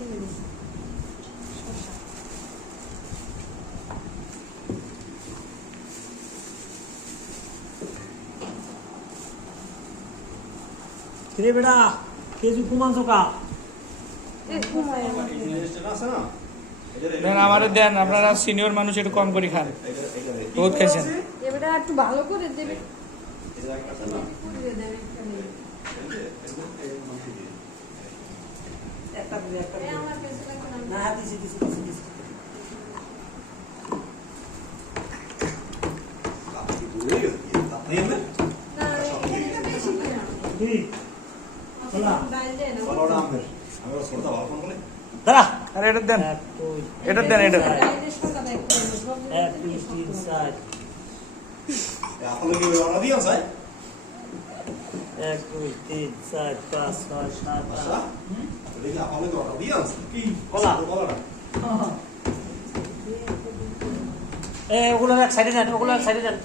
কিরে বেটা কেজি কুমানছো কা দেন আমারে দেন, আপনারা সিনিয়র মানুষ, একটু কম করে খান। বহুত খাইছেন। এবারে একটু ভালো করে দেবে। না দিছি দিছি দিছি দাঁড়া, আরে এটা দেন, এটা দেন, এটা এক দুই তিন চার এক দুই তিন চার পাঁচ ছয় সাত আট কলা ওগুলো এক সাইডে যান, ওগুলো এক সাইডে যান।